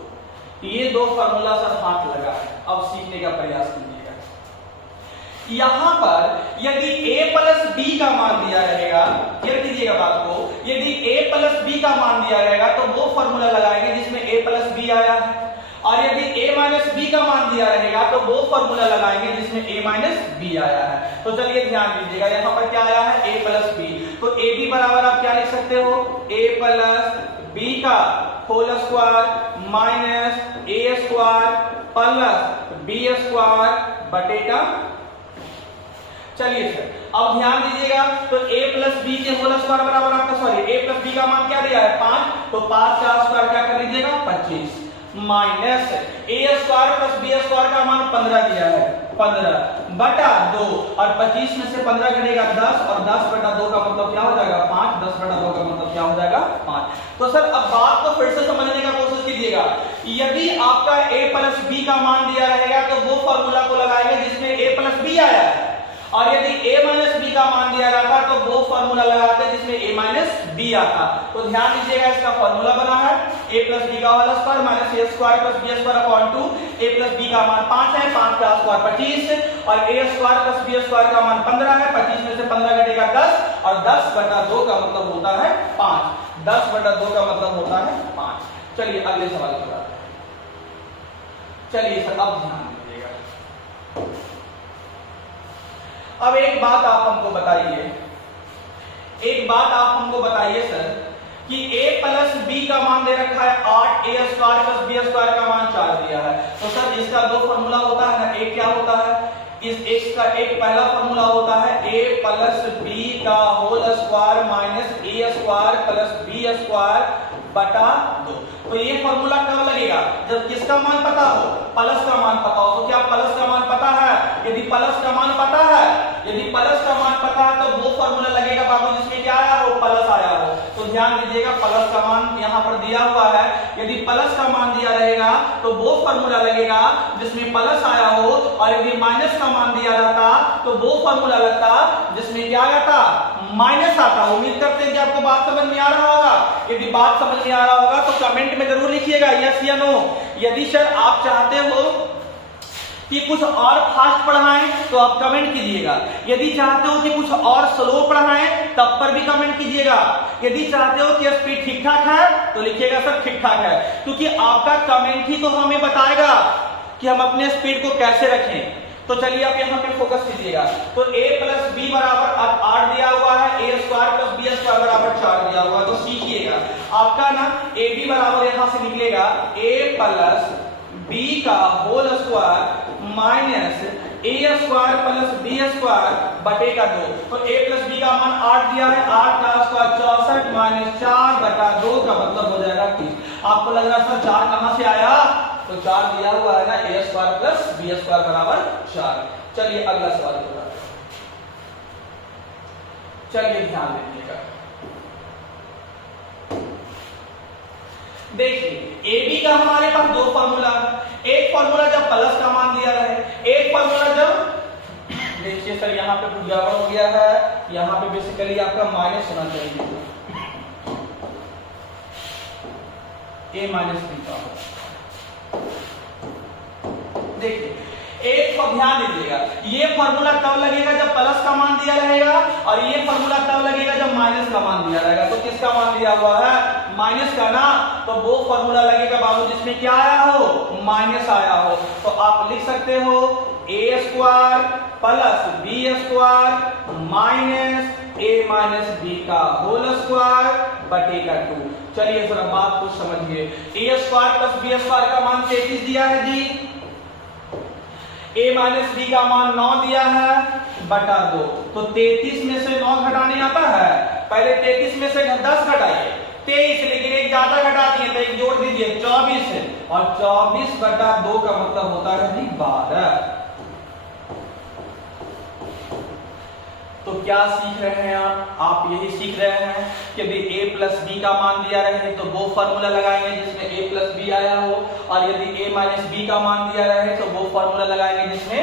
ये दो फॉर्मूला सर हाथ लगा है। अब सीखने का प्रयास कीजिएगा। यहां पर यदि a प्लस बी का मान दिया रहेगा, क्लियर कीजिएगा बात को, यदि a प्लस बी का मान दिया रहेगा तो वो फॉर्मूला लगाएंगे जिसमें a प्लस बी आया है, और यदि a माइनस बी का मान दिया रहेगा तो वो फॉर्मूला लगाएंगे जिसमें a माइनस बी आया है। तो चलिए ध्यान दीजिएगा, यहां पर क्या आया है a प्लस बी, तो ए बी बराबर आप क्या लिख सकते हो, a प्लस बी का होल स्क्वायर माइनस ए स्क्वायर प्लस बी स्क्वायर बटे का। चलिए सर अब ध्यान दीजिएगा, तो a प्लस बी के होल स्क्वायर बराबर आपका, सॉरी a प्लस बी का मान क्या दिया है 5, तो 5 का स्क्वायर क्या कर लीजिएगा 25, माइनस ए स्क्वायर प्लस बी स्क्वायर का मान 15 दिया है, 15 बटा 2, और 25 में से 15 घटेगा 10, और 10 बटा 2 का मतलब क्या हो जाएगा 5, 10 बटा 2 का मतलब क्या हो जाएगा 5। तो सर अब बात को फिर से समझने का कोशिश कीजिएगा, यदि आपका a प्लस बी का मान दिया रहेगा तो वो फॉर्मूला को लगाएंगे जिसमें a प्लस बी आया है, और यदि a माइनस बी का मान दिया रहता तो वो फॉर्मूला लगाते हैं जिसमें a माइनस बी आता। तो ध्यान दीजिएगा, इसका फॉर्मूला बना है a प्लस बी का whole square minus a square plus b square upon 2, a plus B का मान 5 है, 5 का स्क्वायर 25, और a square plus b square का मान 15 है, 25 में से 15 घटेगा 10, और 10 बटा 2 का मतलब होता है 5, 10 बटा 2 का मतलब होता है 5। चलिए अगले सवाल की बात, चलिए सर अब ध्यान दीजिएगा। अब एक बात आप हमको बताइए, एक बात आप हमको बताइए सर कि a प्लस बी का मान दे रखा है 8, a square plus B square का मान 4 दिया है, तो सर इसका दो फॉर्मूला होता है ना, एक क्या होता है, इस x का एक पहला फॉर्मूला होता है a प्लस बी का whole square minus a square plus B square बटा 2। तो ये फॉर्मूला कब लगेगा, जब किसका मान पता हो, प्लस का मान पता हो। तो क्या प्लस का मान पता है, यदि प्लस का मान पता है, यदि प्लस का मान पता है तो वो फॉर्मूला लगेगा बाबू जिसमें क्या आया हो, प्लस आया हो। तो ध्यान दीजिएगा, प्लस का मान यहाँ पर दिया हुआ है, यदि प्लस का मान दिया रहेगा तो वो फॉर्मूला लगेगा जिसमें प्लस आया हो, और यदि माइनस का मान दिया रहता तो वो फॉर्मूला लगता जिसमें क्या आता, माइनस आता। उम्मीद करते हैं कि आपको बात समझ में आ रहा होगा। यदि बात समझ में आ रहा होगा तो कमेंट में जरूर लिखिएगा यस या नो। यदि सर आप चाहते हो कि कुछ और फास्ट पढ़ाएं तो आप कमेंट कीजिएगा, यदि चाहते हो कि कुछ और स्लो पढ़ाएं तब पर भी कमेंट कीजिएगा, यदि चाहते हो कि स्पीड ठीक ठाक है तो लिखिएगा सर ठीक ठाक है, क्योंकि आपका कमेंट ही तो हमें बताएगा कि हम अपने स्पीड को कैसे रखें। तो चलिए आप यहाँ पे फोकस कीजिएगा, तो a प्लस बी बराबर 8 दिया हुआ है, a square plus B square बराबर 4 दिया हुआ है, तो सीखिएगा आपका ना a b बराबर यहाँ से निकलेगा a प्लस बी का होल स्क्वायर माइनस ए स्क्वायर प्लस बी स्क्वायर बटे का 2। तो a प्लस बी का मान 8 दिया है, 8 का स्क्वायर 64 माइनस 4 बटा 2 का मतलब हो जाएगा 30। आपको लग रहा है सर 4 कहां से आया, तो 4 दिया हुआ है ना, a square plus B square बराबर 4। चलिए अगला सवाल होगा, चलिए ध्यान दीजिएगा। देखिए ए बी का हमारे पास दो फॉर्मूला, एक फॉर्मूला जब प्लस का मान दिया रहे, एक फॉर्मूला जब, देखिए सर यहाँ पे कुछ गड़बड़ हो गया है, यहाँ पे बेसिकली आपका माइनस होना चाहिए, a माइनस बी का। देखिए एक पर ध्यान दीजिएगा, ये फॉर्मूला तब लगेगा जब प्लस का मान दिया रहेगा, और ये फॉर्मूला तब लगेगा जब माइनस का मान दिया रहेगा। तो किसका मान दिया हुआ है, माइनस का ना, तो वो फॉर्मूला लगेगा बाबू जिसमें क्या आया हो, माइनस आया हो। तो आप लिख सकते हो a square plus B square minus a minus B का होल स्क्वायर बटे का 2। चलिए जरा बात को समझिए, a square plus B square का मान 33 दिया है जी, a माइनस बी का मान 9 दिया है बटा 2। तो 33 में से 9 घटाने आता है, पहले 33 में से 10 घटाइए 23, लेकिन एक ज्यादा घटा दिए तो एक जोड़ दीजिए 24 है, और 24 बटा 2 का मतलब होता है जी 12। तो क्या सीख रहे हैं आप यही सीख रहे हैं कि भाई a प्लस बी का मान दिया रहे तो वो फॉर्मूला लगाएंगे जिसमें a प्लस बी आया हो, और यदि a माइनस बी का मान दिया रहे तो वो फॉर्मूला लगाएंगे जिसमें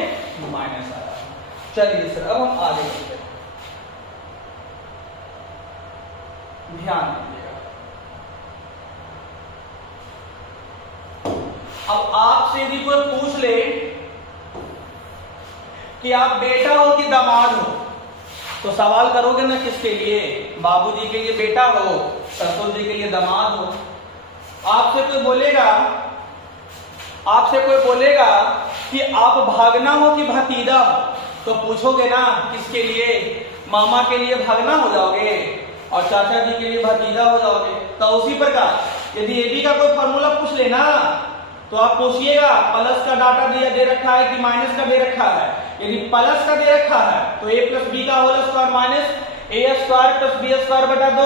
माइनस आया हो। चलिए सर अब हम आगे बढ़ते हैं, ध्यान दीजिएगा। आपसे यदि कोई पूछ ले कि आप बेटा हो कि दामाद हो, तो सवाल करोगे ना किसके लिए? बाबूजी के लिए बेटा हो, ससुर जी के लिए दामाद हो। आपसे कोई बोलेगा कि आप भागना हो कि भतीजा हो, तो पूछोगे ना किसके लिए? मामा के लिए भागना हो जाओगे और चाचा जी के लिए भतीजा हो जाओगे। तो उसी प्रकार यदि एबी का कोई फॉर्मूला पूछ लेना तो आप पूछिएगा प्लस का डाटा दे रखा है कि माइनस का दे रखा है। यदि प्लस का दे रखा है तो a प्लस बी का होल स्क्वायर माइनस ए स्क्वायर प्लस बी स्क्वायर बटा 2,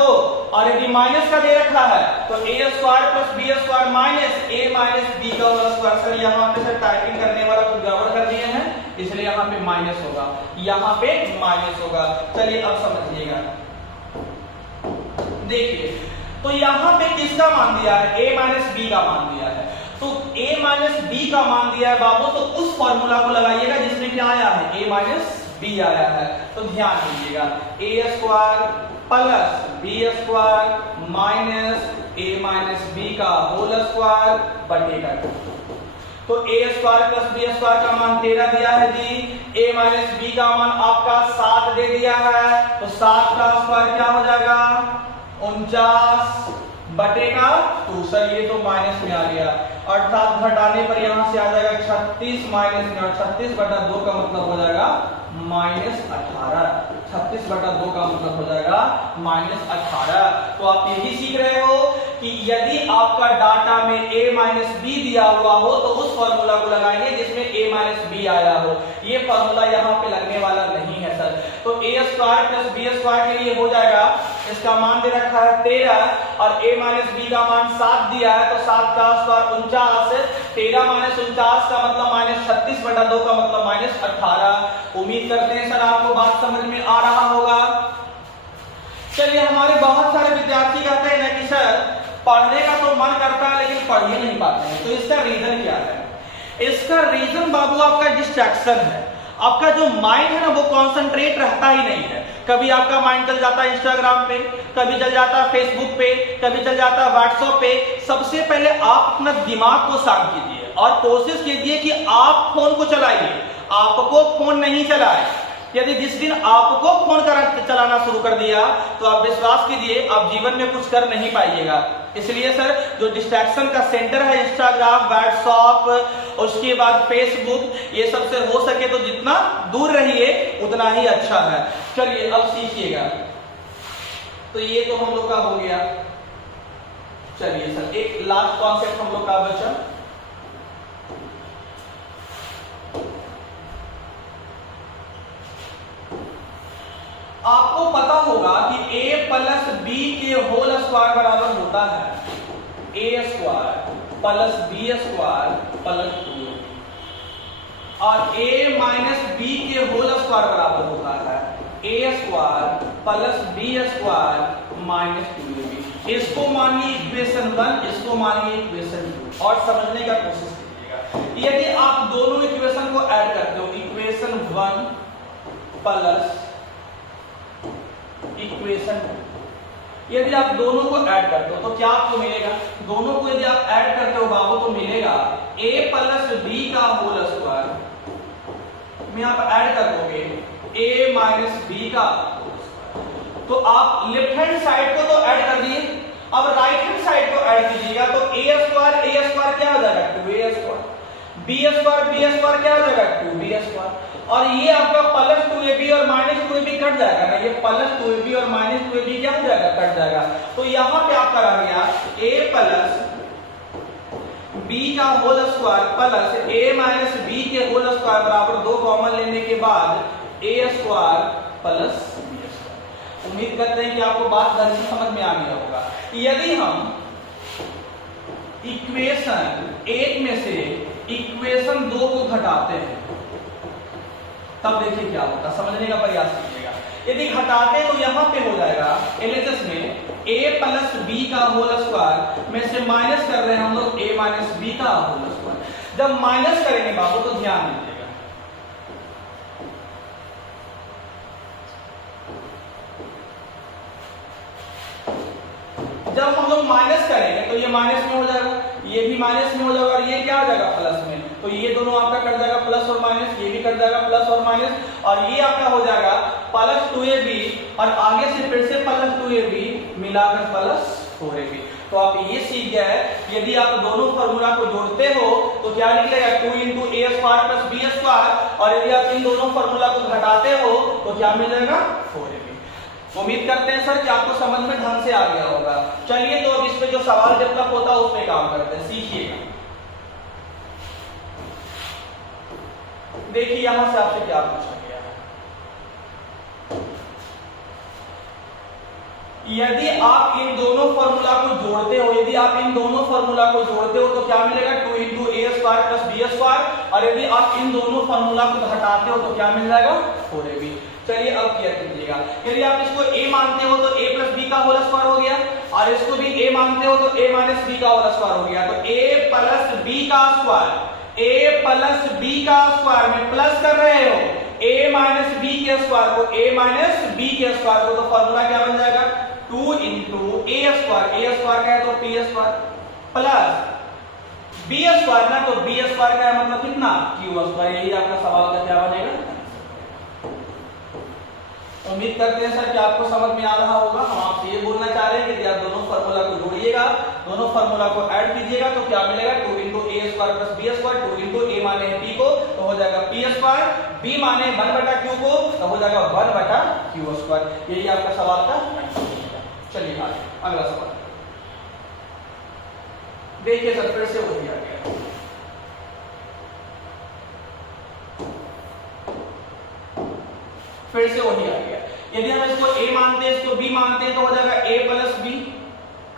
और यदि माइनस का दे रखा है तो a square plus B square minus a minus B का होल स्क्वायर। सर यहाँ पे सर टाइपिंग करने वाला कुछ गड़बड़ कर दिए हैं, इसलिए यहाँ पे माइनस होगा, यहाँ पे माइनस होगा। चलिए अब समझिएगा, देखिए तो यहाँ पे किसका मान दिया है? a माइनस बी का मान दिया है। तो a माइनस बी का मान दिया है बाबू, तो उस फॉर्मूला को लगाइएगा जिसमें क्या आया है? a माइनस बी आया है। तो ध्यान दीजिएगा, a square plus B square minus a minus B का होल स्क्वायर बटेगा। तो a square plus B square का मान 13 दिया है जी, a माइनस बी का मान आपका 7 दे दिया है। तो 7 का स्क्वायर क्या हो जाएगा? 49 बटेगा 2। सर ये तो माइनस में आ गया, अर्थात घटाने पर यहां से आ जाएगा 36 माइनस में, और 36 बटा 2 का मतलब हो जाएगा माइनस 18। 36 बटा 2 का मतलब हो जाएगा माइनस 18। तो आप यही सीख रहे हो कि यदि आपका डाटा में a माइनस बी दिया हुआ हो तो उस फॉर्मूला को लगाएंगे जिसमें a माइनस बी आया हो। ये फॉर्मूला यहाँ पे लगने वाला नहीं है सर। तो a square plus B square के लिए हो जाएगा, इसका मान दे रखा है 13 और a माइनस बी का मान 7 दिया है, तो 7 का स्क्वायर 49, 13 माइनस 49 का मतलब माइनस 36 बटा 2 का मतलब माइनस 18। उम्मीद करते हैं सर आपको बात समझ में आ रहा होगा। चलिए, हमारे बहुत सारे विद्यार्थी कहते हैं ना कि सर पढ़ने का तो मन करता है लेकिन पढ़ ही नहीं पाते हैं, तो इसका रीजन क्या है? इसका रीजन बाबू आपका डिस्ट्रैक्शन है। आपका जो माइंड है ना वो कॉन्सेंट्रेट रहता ही नहीं है। कभी आपका माइंड चल जाता है इंस्टाग्राम पे, कभी चल जाता है फेसबुक पे, कभी चल जाता है व्हाट्सएप पे। सबसे पहले आप अपना दिमाग को शांत कीजिए और कोशिश कीजिए कि आप फोन को चलाइए, आपको फोन नहीं चलाए। यदि जिस दिन आपको फोन चलाना शुरू कर दिया तो आप विश्वास कीजिए आप जीवन में कुछ कर नहीं पाइएगा। इसलिए सर जो डिस्ट्रैक्शन का सेंटर है इंस्टाग्राम, व्हाट्सएप, उसके बाद फेसबुक, ये सबसे हो सके तो जितना दूर रहिए उतना ही अच्छा है। चलिए अब सीखिएगा। तो ये तो हम लोग का हो गया। चलिए सर एक लास्ट कॉन्सेप्ट हम लोग का बचा। आपको पता होगा कि a प्लस बी के होल स्क्वायर बराबर होता है a square plus B square plus 2 और a माइनस बी के होल स्क्वायर बराबर होता है a square plus B square minus 2ab। इसको मानिए इक्वेशन 1, इसको मानिए इक्वेशन 2 और समझने का कोशिश कीजिएगा। यदि आप दोनों इक्वेशन को ऐड करते हो, इक्वेशन 1 प्लस इक्वेशन, यदि आप दोनों को ऐड करते हो तो क्या आपको मिलेगा? दोनों को यदि आप ऐड करते हो बाबू तो मिलेगा a प्लस बी का होल स्क्वायर में आप ऐड कर दोगे a माइनस बी का। तो आप लेफ्ट हैंड साइड को तो ऐड कर दिए, अब राइट हैंड साइड को ऐड कीजिएगा तो a स्क्वायर क्या हो जाएगा? 2a square. b स्क्वायर क्या हो जाएगा? 2b square. और ये आपका प्लस 2ab और माइनस 2ab कट जाएगा ना, ये प्लस 2ab और माइनस 2ab क्या हो जाएगा? कट जाएगा। तो यहां पे आपका रह गया a प्लस b का whole square plus a minus b के होल स्क्वायर बराबर 2 कॉमन लेने के बाद a square plus b square. उम्मीद करते हैं कि आपको बात ढंग से समझ में आ गया होगा। यदि हम इक्वेशन 1 में से इक्वेशन 2 को घटाते हैं तब देखिए क्या होता है, समझने का प्रयास कीजिएगा। यदि घटाते तो यहां पे हो जाएगा एलएचएस में a प्लस बी का होल स्क्वायर में से माइनस कर रहे हैं हम लोग a माइनस बी का होल स्क्वायर। जब माइनस करेंगे बाबू तो ध्यान दीजिएगा, जब हम लोग माइनस करेंगे तो ये माइनस में हो जाएगा, ये भी माइनस में हो जाएगा और ये क्या हो जाएगा? प्लस में। तो ये दोनों आपका कट जाएगा प्लस और माइनस, ये भी कट जाएगा प्लस और माइनस, और ये आपका हो जाएगा प्लस 2ab और आगे से फिर से प्लस 2ab मिलाकर प्लस 4ab। तो आप ये सीख गए हैं यदि आप दोनों फार्मूला को जोड़ते हो तो क्या निकलेगा 2 into a square plus b square, और यदि आप इन दोनों फार्मूला को घटाते हो तो क्या मिल जाएगा 4ab। उम्मीद करते हैं सर कि आपको समझ में ढंग से आ गया होगा। चलिए तो अब इस पे जो सवाल डेवलप होता है उसमें काम करते हैं, सीखिएगा। देखिए यहां से आपसे क्या पूछा गया है, यदि आप इन दोनों फार्मूला को जोड़ते हो, यदि आप इन दोनों फार्मूला को जोड़ते हो तो क्या मिलेगा 2 into a square plus b square, और यदि आप इन दोनों फार्मूला को घटाते हो तो क्या मिल जाएगा 4ab। चलिए अब क्या कीजिएगा, यदि आप इसको a मानते हो तो a plus b का होल स्क्वायर हो गया, और इसको भी a मानते हो तो a minus b का होल स्क्वायर हो गया। तो a plus b का स्क्वायर, a plus b का स्क्वायर में प्लस कर रहे हो a minus b के स्क्वायर को, a minus b के स्क्वायर को, तो फार्मूला क्या बन जाएगा 2 into a स्क्वायर का है तो p square plus b square ना, तो b स्क्वायर का है मतलब कितना q स्क्वायर। यही आपका सवाल का क्या बनेगा। उम्मीद करते हैं सर कि आपको समझ में आ रहा होगा। हम आपसे ये बोलना चाह रहे हैं कि यदि आप दोनों फार्मूला को जोड़िएगा, दोनों फार्मूला को ऐड कीजिएगा तो क्या मिलेगा 2 into a square plus b square, 2 into a माने p को तो हो जाएगा p स्क्वायर, b माने 1/q को तो हो जाएगा 1/q स्क्वायर। यही आपका सवाल का आंसर है। चलिए आगे अगला सवाल देखिए सर, फिर से वही आ गया। फिर से वही आ गया, यदि हम इसको a मानते हैं इसको b मानते हैं तो हो जाएगा a प्लस b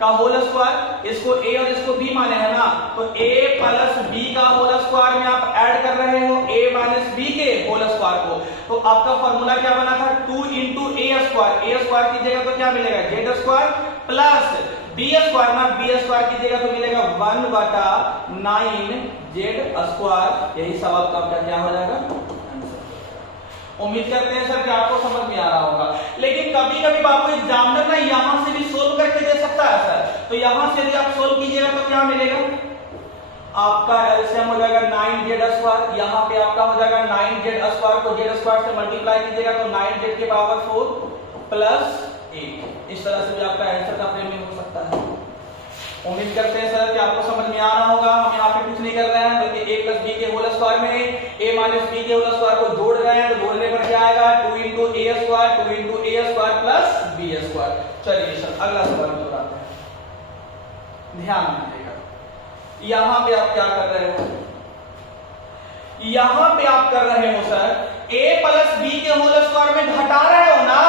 का होल स्क्वायर, इसको a और इसको b माने है ना, तो a प्लस b का होल स्क्वायर में आप ऐड कर रहे हो a माइनस b के होल स्क्वायर को, तो आपका फॉर्मूला क्या बना था 2 into a स्क्वायर कीजिएगा तो क्या मिलेगा z square plus b square ना, b स्क्वायर कीजिएगा तो मिलेगा 1/9 z स्क्वायर। यही सवाल का आपका क्या हो जाएगा। उम्मीद करते हैं सर कि आपको समझ में आ रहा होगा। लेकिन कभी कभी बाबू एग्जामिनर ना यहां से भी सोल्व करके दे सकता है सर, तो यहां से यदि आप सोल्व कीजिएगा तो क्या मिलेगा आपका एलसीएम हो जाएगा 9z स्क्वायर, यहां पे आपका हो जाएगा 9z स्क्वायर को z स्क्वायर से मल्टीप्लाई कीजिएगा तो 9z के पावर 4 प्लस 8। इस तरह से भी आपका आंसर का फ्रेमिंग हो सकता है। उम्मीद करते हैं सर कि आपको समझ में आ रहा होगा। हम यहाँ पे कुछ नहीं कर रहे हैं बल्कि a प्लस b के होल स्क्वायर में a माइनस b के होल स्क्वायर को जोड़ रहे हैं, तो जोड़ने पर क्या आएगा 2 into a square, 2 into a square plus b square. चलिए सर अगला सवाल जोड़ाते हैं, ध्यान दीजिएगा। यहाँ पे आप क्या कर रहे हो, यहाँ पे आप कर रहे हो सर a प्लस b के होल स्क्वायर में घटा रहे हो ना,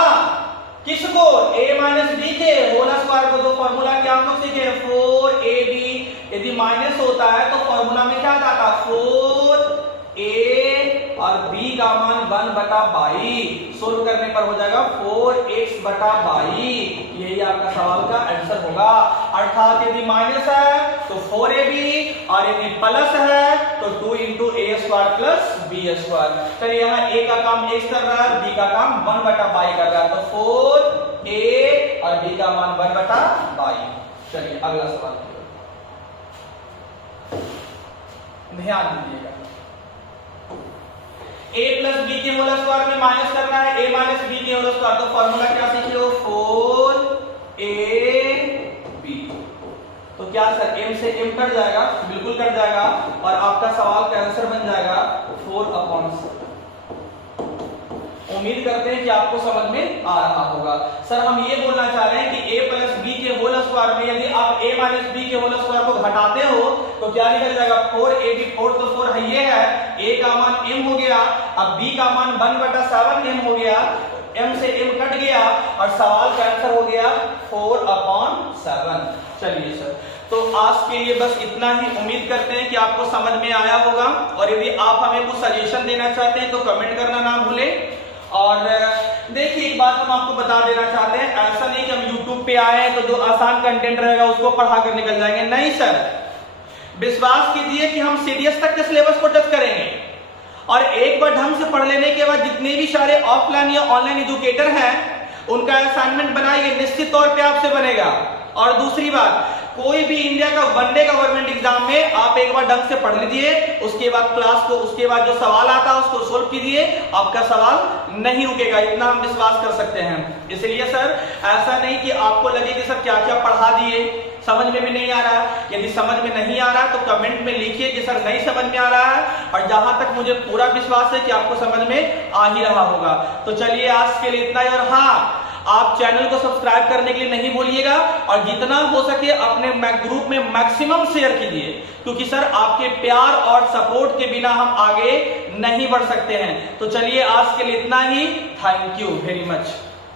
किसको a माइनस b के होल स्क्वायर को। तो फॉर्मूला क्या हम लोग सीखे 4ab, यदि माइनस होता है तो फॉर्मूला में क्या आता 4a और b का मान 1/22, सोल्व करने पर हो जाएगा 4x/22। यही आपका सवाल का आंसर होगा। अर्थात यदि माइनस है तो 4ab और यदि प्लस है तो 2 into a square plus b square. चलिए यहाँ a का काम x कर रहा है, b का काम 1/22 कर रहा है, तो 4a और b का मान 1/22। चलिए अगला सवाल ध्यान दीजिएगा। a प्लस b के होल स्क्वायर में माइनस करना है a माइनस b के होल स्क्वायर, तो फॉर्मूला क्या सीखे हो 4ab। तो क्या सर m से m कट जाएगा, बिल्कुल कट जाएगा, और आपका सवाल का आंसर बन जाएगा 4/7। उम्मीद करते हैं कि आपको समझ में आ रहा होगा। सर हम ये बोलना चाह रहे हैं कि a प्लस b के होल स्क्वायर में यदि आप a माइनस b के होल स्क्वायर को घटाते हो तो क्या निकल जाएगा 4ab, 4 तो 4 ये है, a का मान m हो गया, अब b का मान 1/7 हो गया, m से m कट गया और सवाल का आंसर हो गया 4/7। चलिए सर तो आज के लिए बस इतना ही। उम्मीद करते हैं कि आपको समझ में आया होगा, और यदि आप हमें कुछ सजेशन देना चाहते हैं तो कमेंट करना ना भूलें। और देखिए एक बात हम आपको बता देना चाहते हैं, ऐसा नहीं कि हम YouTube पे आए हैं तो जो आसान कंटेंट रहेगा उसको पढ़ा कर निकल जाएंगे, नहीं सर। विश्वास कीजिए कि हम सीडीएस तक के सिलेबस को टच करेंगे, और एक बार ढंग से पढ़ लेने के बाद जितने भी सारे ऑफलाइन या ऑनलाइन एजुकेटर हैं उनका असाइनमेंट बनाइए, निश्चित तौर पे आपसे बनेगा। और दूसरी बात, कोई भी इंडिया का वनडे गवर्नमेंट एग्जाम में आप एक बार ढंग से पढ़ लीजिए, उसके बाद क्लास को, उसके बाद जो सवाल आता है उसको सोल्व कीजिए, आपका सवाल नहीं रुकेगा, इतना हम विश्वास कर सकते हैं। इसलिए सर ऐसा नहीं कि आपको लगे कि सर क्या क्या पढ़ा दिए, समझ में भी नहीं आ रहा है। यदि समझ में नहीं आ रहा है तो कमेंट में लिखिए कि सर नहीं समझ में आ रहा है, और जहां तक मुझे पूरा विश्वास है कि आपको समझ में आ ही रहा होगा। तो चलिए आज के लिए इतना ही, और हाँ, आप चैनल को सब्सक्राइब करने के लिए नहीं भूलिएगा, और जितना हो सके अपने ग्रुप में मैक्सिमम शेयर कीजिए, क्योंकि सर आपके प्यार और सपोर्ट के बिना हम आगे नहीं बढ़ सकते हैं। तो चलिए आज के लिए इतना ही, थैंक यू वेरी मच।